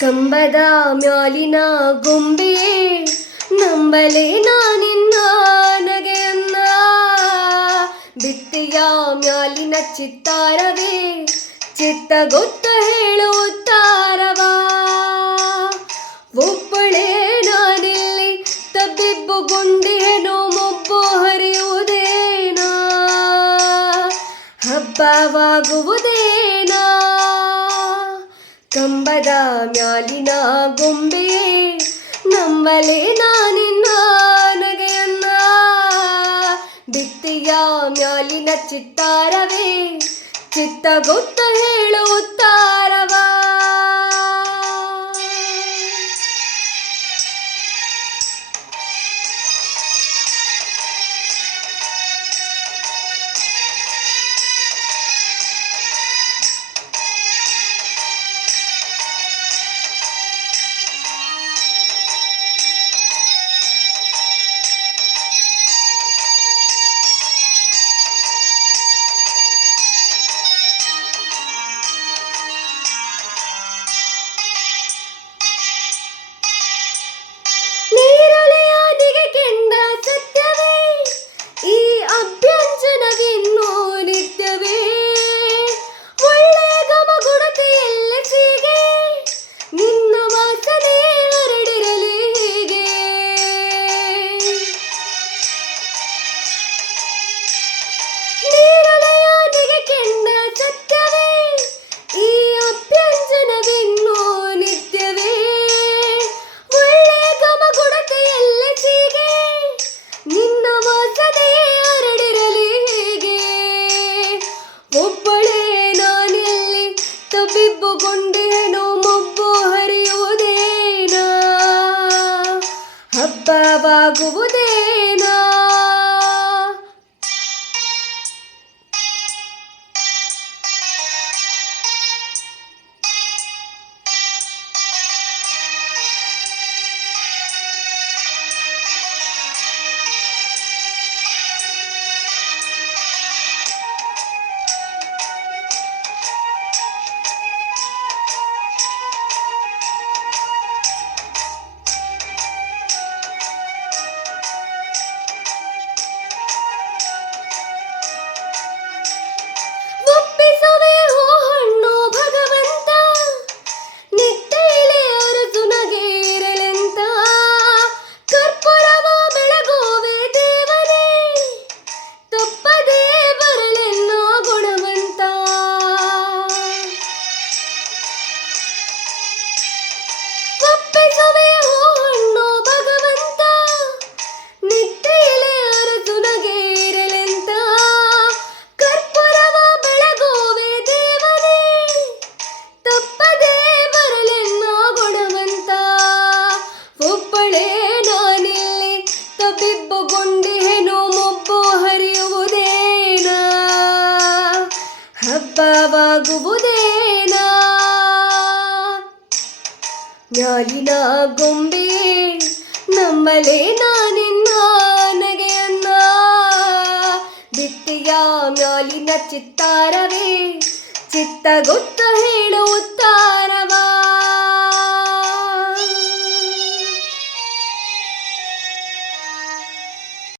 ಕಂಬದ ಮ್ಯಾಲಿನ ಗೊಂಬೆಯೇ ನಂಬಲೆ ನಾನಿನ್ನ ನಗೆಯನ್ನ. ಬಿತ್ತಿಯ ಮ್ಯಾಲಿನ ಚಿತ್ತಾರವೇ ಚಿತ್ತ ಗೊತ್ತ ಹೇಳುತ್ತಾರವಾ. ಒಬ್ಬಳೇ ನಾನಿಲ್ಲಿ ತಬ್ಬಿಬ್ಬುಗೊಂಡೇನೋ ಮೊಬ್ಬು ಹರಿಯುವುದೇನಾ, ಹಬ್ಬವಾಗುವುದೇನಾ. ಕಂಬದ ಮ್ಯಾಲಿನ ಗೊಂಬೆಯೇ ನಂಬಲೆ ನಾನಿನ್ನ ನಗೆಯನ್ನ. ಬಿತ್ತಿಯ ಮ್ಯಾಲಿನ ಚಿತ್ತಾರವೇ ಚಿತ್ತ ಗೊತ್ತ ಹೇಳುತ್ತಾರವಾ. ಬಿಬ್ಬುಗೊಂಡೇನೋ ಮೊಬ್ಬು ಹರಿಯುವುದೇನಾ, ಹಬ್ಬವಾಗುವುದೇನಾ. ಬಿಬ್ಬುಗೊಂಡೇನೋ ಮೊಬ್ಬು ಹರಿಯುವುದೇನಾ, ಹಬ್ಬವಾಗುವುದೇನಾ. ಮ್ಯಾಲಿನ ಗೊಂಬೆಯೇ ನಂಬಲೆ ನಾನಿನ್ನ ನಗೆಯನ್ನ. ಬಿತ್ತಿಯ ಮ್ಯಾಲಿನ ಚಿತ್ತಾರವೇ ಚಿತ್ತ ಗೊತ್ತ ಹೇಳುತ್ತಾರ.